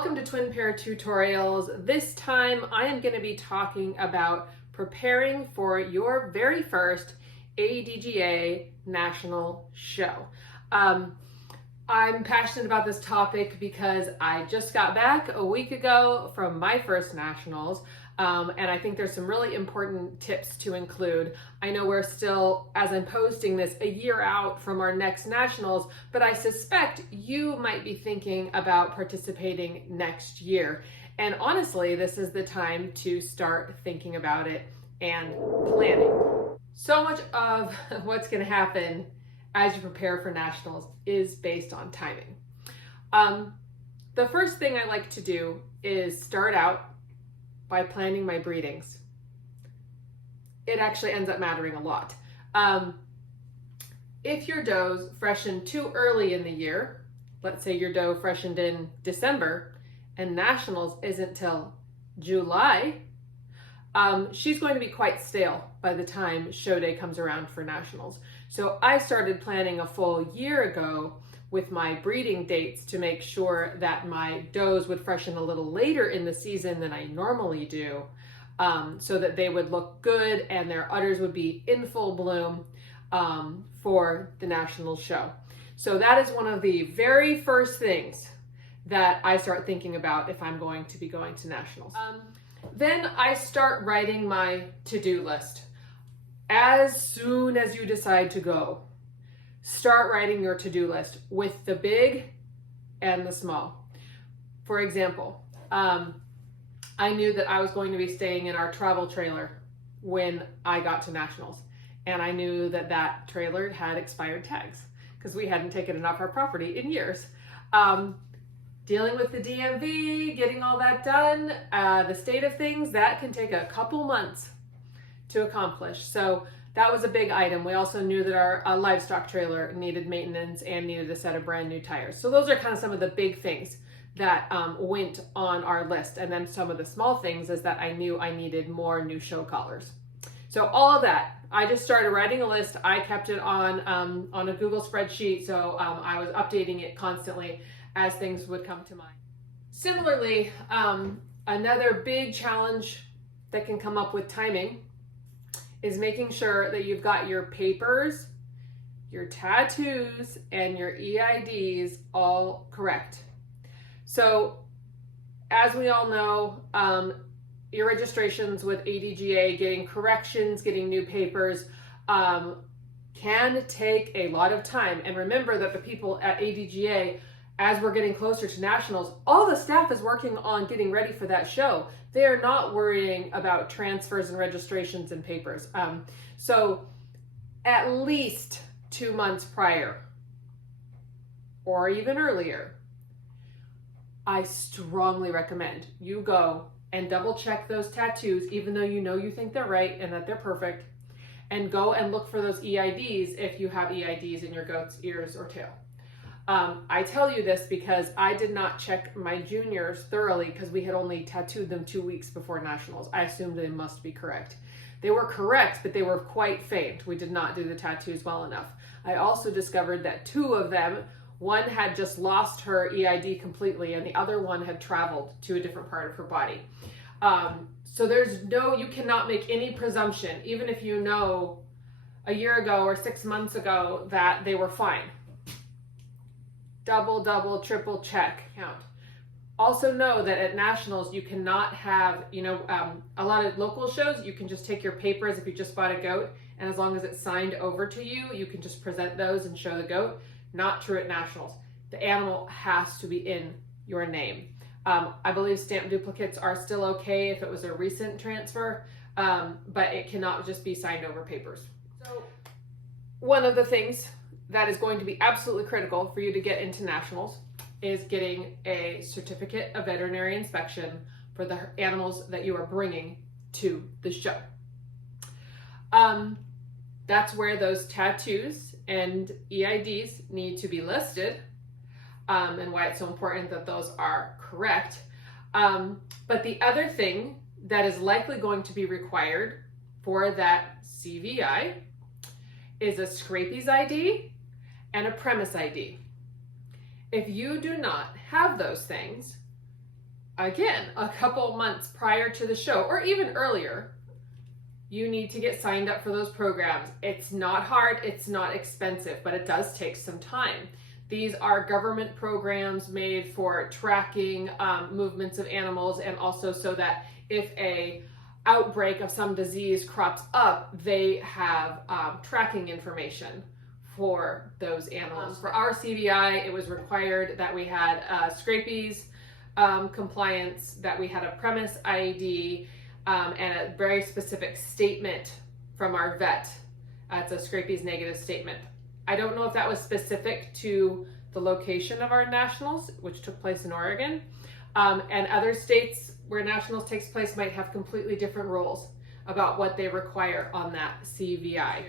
Welcome to Twin Pair Tutorials. This time I am going to be talking about preparing for your very first ADGA National Show. I'm passionate about this topic because I just got back a week ago from my first Nationals, and I think there's some really important tips to include. I know we're still, as I'm posting this, a year out from our next Nationals, but I suspect you might be thinking about participating next year. And honestly, this is the time to start thinking about it and planning. So much of what's going to happen as you prepare for Nationals is based on timing. The first thing I like to do is start out by planning my breedings. It actually ends up mattering a lot. If your does freshen too early in the year, let's say your doe freshened in December and Nationals isn't till July, she's going to be quite stale by the time show day comes around for Nationals. So I started planning a full year ago with my breeding dates to make sure that my does would freshen a little later in the season than I normally do, so that they would look good and their udders would be in full bloom for the National Show. So that is one of the very first things that I start thinking about if I'm going to be going to Nationals. Then I start writing my to-do list. As soon as you decide to go, start writing your to-do list with the big and the small. For example, I knew that I was going to be staying in our travel trailer when I got to Nationals. And I knew that that trailer had expired tags because we hadn't taken it off our property in years. Dealing with the DMV, getting all that done, the state of things, that can take a couple months to accomplish. So that was a big item. We also knew that our livestock trailer needed maintenance and needed a set of brand new tires. So those are kind of some of the big things that went on our list. And then some of the small things is that I knew I needed more new show collars. So all of that, I just started writing a list. I kept it on a Google spreadsheet, so I was updating it constantly as things would come to mind. Similarly, another big challenge that can come up with timing is making sure that you've got your papers, your tattoos, and your EIDs all correct. So as we all know, your registrations with ADGA, getting corrections, getting new papers, can take a lot of time. And remember that the people at ADGA, as we're getting closer to Nationals, all the staff is working on getting ready for that show. They are not worrying about transfers and registrations and papers. So at least 2 months prior, or even earlier, I strongly recommend you go and double check those tattoos, even though you know you think they're right and that they're perfect, and go and look for those EIDs if you have EIDs in your goat's ears or tail. I tell you this because I did not check my juniors thoroughly because we had only tattooed them 2 weeks before Nationals. I assumed they must be correct. They were correct, but they were quite faint. We did not do the tattoos well enough. I also discovered that 2 of them, one had just lost her EID completely and the other one had traveled to a different part of her body. So you cannot make any presumption, even if you know a year ago or 6 months ago that they were fine. Double, triple check count. Also know that at Nationals, you cannot have, a lot of local shows, you can just take your papers if you just bought a goat, and as long as it's signed over to you, you can just present those and show the goat. Not true at Nationals. The animal has to be in your name. I believe stamp duplicates are still okay if it was a recent transfer, but it cannot just be signed over papers. So one of the things that is going to be absolutely critical for you to get into Nationals is getting a certificate of veterinary inspection for the animals that you are bringing to the show. That's where those tattoos and EIDs need to be listed, and why it's so important that those are correct. But the other thing that is likely going to be required for that CVI is a Scrapie's ID and a premise ID. If you do not have those things, again, a couple months prior to the show, or even earlier, you need to get signed up for those programs. It's not hard, it's not expensive, but it does take some time. These are government programs made for tracking movements of animals, and also so that if a outbreak of some disease crops up, they have tracking information for those animals. For our CVI, it was required that we had scabies compliance, that we had a premise ID, and a very specific statement from our vet. It's a scabies negative statement. I don't know if that was specific to the location of our nationals, which took place in Oregon, and other states where nationals takes place might have completely different rules about what they require on that CVI.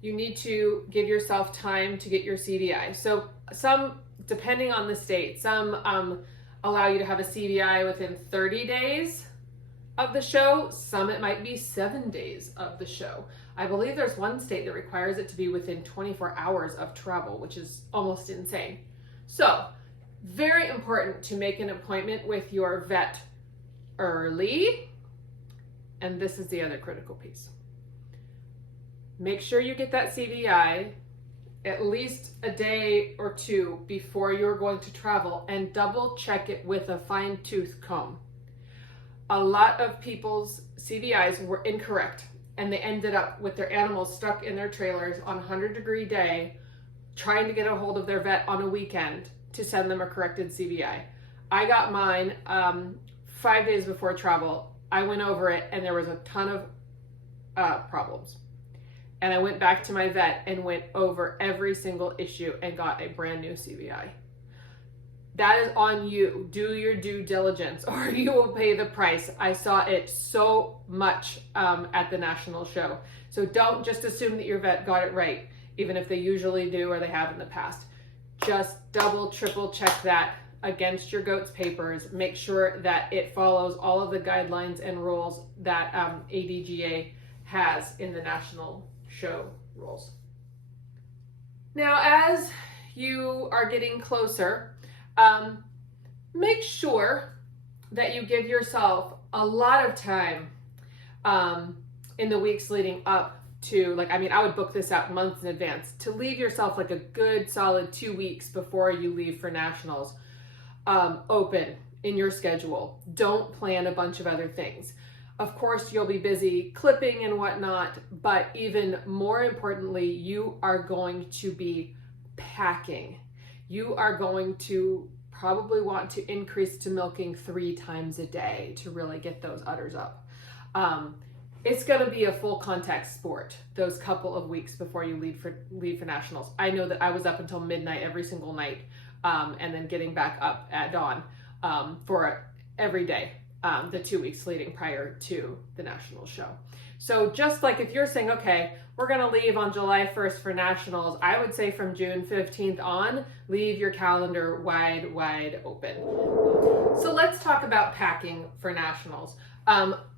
You need to give yourself time to get your CVI. So some, depending on the state, some allow you to have a CVI within 30 days of the show. Some it might be 7 days of the show. I believe there's one state that requires it to be within 24 hours of travel, which is almost insane. So very important to make an appointment with your vet early. And this is the other critical piece. Make sure you get that CVI at least a day or two before you're going to travel, and double check it with a fine-tooth comb. A lot of people's CVIs were incorrect, and they ended up with their animals stuck in their trailers on a 100-degree day, trying to get a hold of their vet on a weekend to send them a corrected CVI. I got mine 5 days before travel. I went over it, and there was a ton of problems. And I went back to my vet and went over every single issue and got a brand new CVI. That is on you. Do your due diligence, or you will pay the price. I saw it so much at the National Show. So don't just assume that your vet got it right, even if they usually do or they have in the past. Just double, triple check that against your goat's papers. Make sure that it follows all of the guidelines and rules that ADGA has in the National Show rules. Now, as you are getting closer, make sure that you give yourself a lot of time in the weeks leading up to, I would book this out months in advance, to leave yourself like a good solid 2 weeks before you leave for nationals open in your schedule. Don't plan a bunch of other things. Of course, you'll be busy clipping and whatnot, but even more importantly, you are going to be packing. You are going to probably want to increase to milking 3 times a day to really get those udders up. It's going to be a full contact sport those couple of weeks before you leave for nationals. I know that I was up until midnight every single night, and then getting back up at dawn for every day. The 2 weeks leading prior to the National Show. So just like if you're saying, okay, we're going to leave on July 1st for nationals, I would say from June 15th on, leave your calendar wide open. So let's talk about packing for nationals.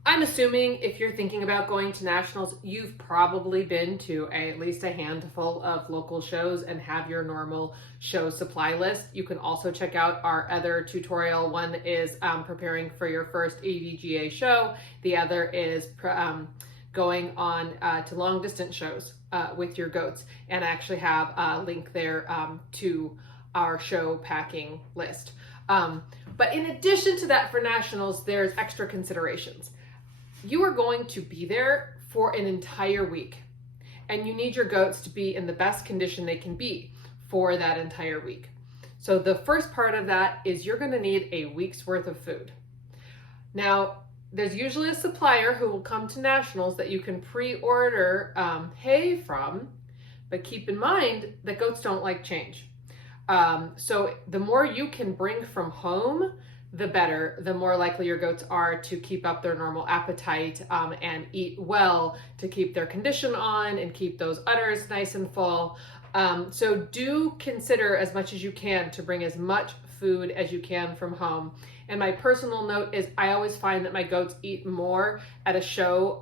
I'm assuming if you're thinking about going to nationals, you've probably been to at least a handful of local shows and have your normal show supply list. You can also check out our other tutorial. One is preparing for your first ADGA show. The other is going on to long distance shows with your goats. And I actually have a link there to our show packing list. But in addition to that, for nationals, there's extra considerations. You are going to be there for an entire week, and you need your goats to be in the best condition they can be for that entire week. So the first part of that is you're going to need a week's worth of food. Now, there's usually a supplier who will come to nationals that you can pre-order hay from, but keep in mind that goats don't like change. So the more you can bring from home, the better. The more likely your goats are to keep up their normal appetite and eat well, to keep their condition on and keep those udders nice and full. So do consider as much as you can to bring as much food as you can from home. And my personal note is I always find that my goats eat more at a show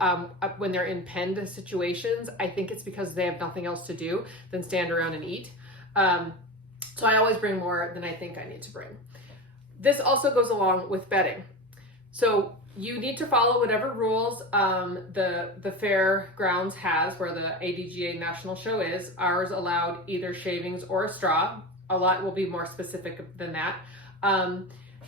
when they're in penned situations. I think it's because they have nothing else to do than stand around and eat. So I always bring more than I think I need to bring. This also goes along with bedding. So you need to follow whatever rules the fairgrounds has where the ADGA Nationals Show is. Ours allowed either shavings or a straw. A lot will be more specific than that.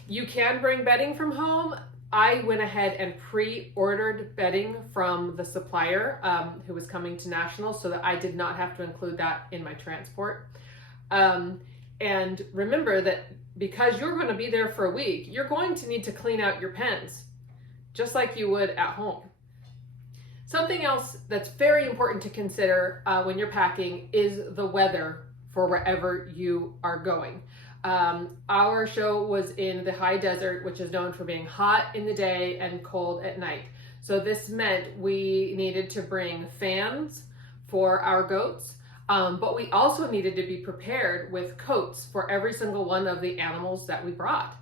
You can bring bedding from home. I went ahead and pre-ordered bedding from the supplier who was coming to Nationals so that I did not have to include that in my transport. And remember that because you're going to be there for a week, you're going to need to clean out your pens, just like you would at home. Something else that's very important to consider when you're packing is the weather for wherever you are going. Our show was in the high desert, which is known for being hot in the day and cold at night. So this meant we needed to bring fans for our goats. But we also needed to be prepared with coats for every single one of the animals that we brought.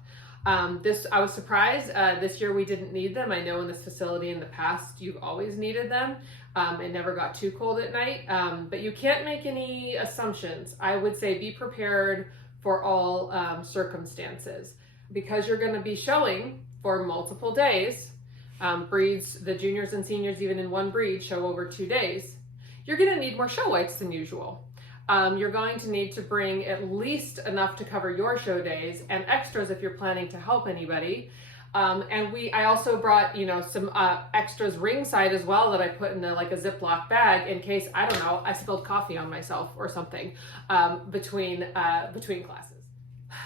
I was surprised. This year we didn't need them. I know in this facility in the past you've always needed them. It never got too cold at night. But you can't make any assumptions. I would say be prepared for all circumstances. Because you're going to be showing for multiple days. Breeds, the juniors and seniors, even in one breed, show over 2 days. You're going to need more show weights than usual. You're going to need to bring at least enough to cover your show days and extras if you're planning to help anybody. I also brought, some extras ringside as well that I put in a Ziploc bag in case, I don't know, I spilled coffee on myself or something between classes.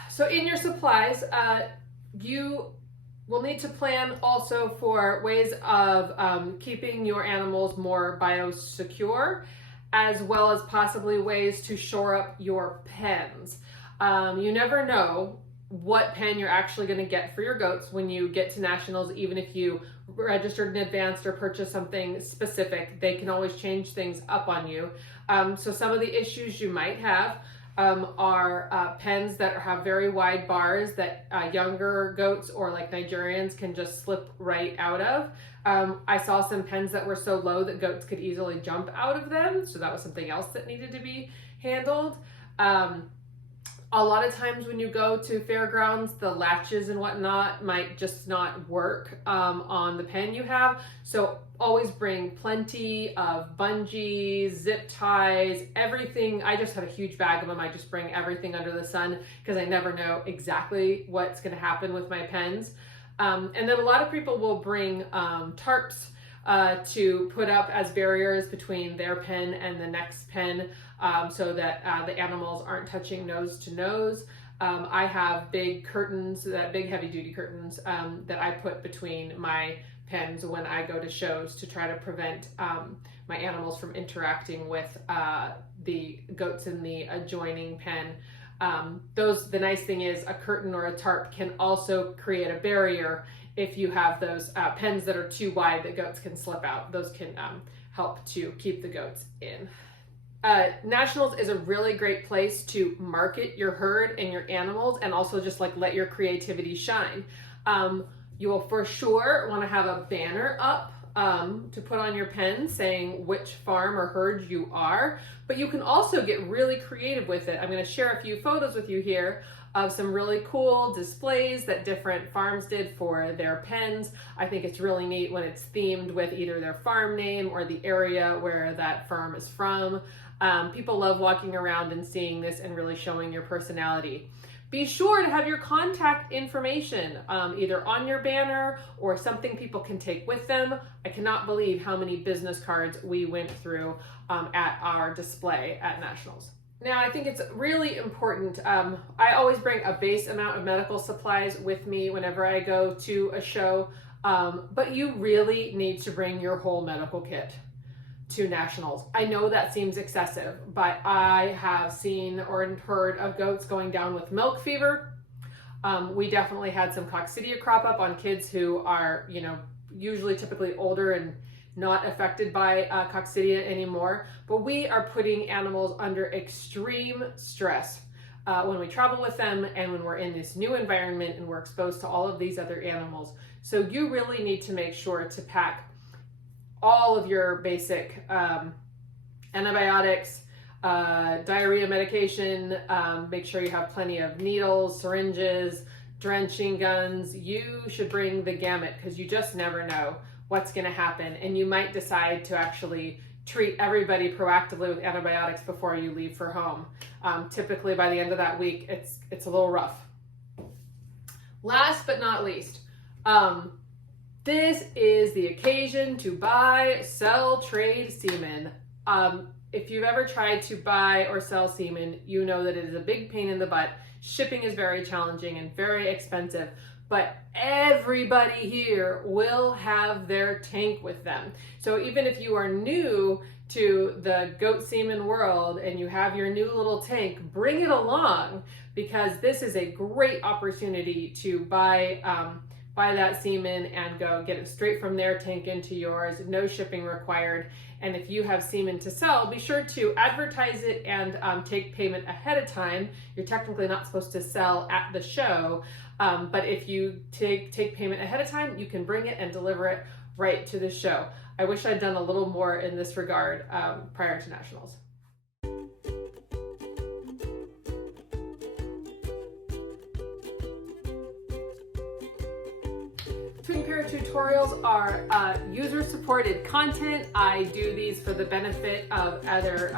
So in your supplies, you we'll need to plan also for ways of keeping your animals more biosecure, as well as possibly ways to shore up your pens. You never know what pen you're actually going to get for your goats when you get to Nationals. Even if you registered in advance or purchased something specific, they can always change things up on you. So some of the issues you might have are pens that have very wide bars that younger goats or like Nigerians can just slip right out of. I saw some pens that were so low that goats could easily jump out of them, so that was something else that needed to be handled. A lot of times when you go to fairgrounds, the latches and whatnot might just not work on the pen you have. So always bring plenty of bungees, zip ties, everything. I just have a huge bag of them. I just bring everything under the sun because I never know exactly what's going to happen with my pens. And then a lot of people will bring tarps to put up as barriers between their pen and the next pen so that the animals aren't touching nose to nose. I have big curtains, big heavy duty curtains that I put between my pens when I go to shows to try to prevent my animals from interacting with the goats in the adjoining pen. The nice thing is a curtain or a tarp can also create a barrier if you have those pens that are too wide that goats can slip out. Those can help to keep the goats in. Nationals is a really great place to market your herd and your animals and also just let your creativity shine. You will for sure want to have a banner up to put on your pen saying which farm or herd you are, but you can also get really creative with it. I'm going to share a few photos with you here of some really cool displays that different farms did for their pens. I think it's really neat when it's themed with either their farm name or the area where that farm is from. People love walking around and seeing this and really showing your personality. Be sure to have your contact information either on your banner or something people can take with them. I cannot believe how many business cards we went through at our display at Nationals. Now, I think it's really important. I always bring a base amount of medical supplies with me whenever I go to a show, but you really need to bring your whole medical kit to Nationals. I know that seems excessive, but I have seen or heard of goats going down with milk fever. We definitely had some coccidia crop up on kids who are, usually typically older and not affected by coccidia anymore. But we are putting animals under extreme stress when we travel with them and when we're in this new environment and we're exposed to all of these other animals. So you really need to make sure to pack all of your basic antibiotics, diarrhea medication, make sure you have plenty of needles, syringes, drenching guns. You should bring the gamut because you just never know what's going to happen, and you might decide to actually treat everybody proactively with antibiotics before you leave for home. Typically by the end of that week, it's a little rough. Last but not least, this is the occasion to buy, sell, trade semen. If you've ever tried to buy or sell semen, you know that it is a big pain in the butt. Shipping is very challenging and very expensive, but everybody here will have their tank with them. So even if you are new to the goat semen world and you have your new little tank, bring it along, because this is a great opportunity to buy that semen and go get it straight from their tank into yours, no shipping required. And if you have semen to sell, be sure to advertise it and take payment ahead of time. You're technically not supposed to sell at the show, but if you take payment ahead of time, you can bring it and deliver it right to the show. I wish I'd done a little more in this regard prior to Nationals. Twin pair tutorials are user-supported content. I do these for the benefit of other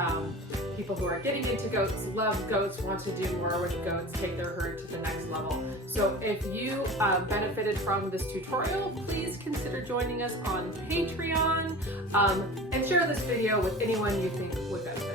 people who are getting into goats, love goats, want to do more with goats, take their herd to the next level. So if you benefited from this tutorial, please consider joining us on Patreon and share this video with anyone you think would benefit.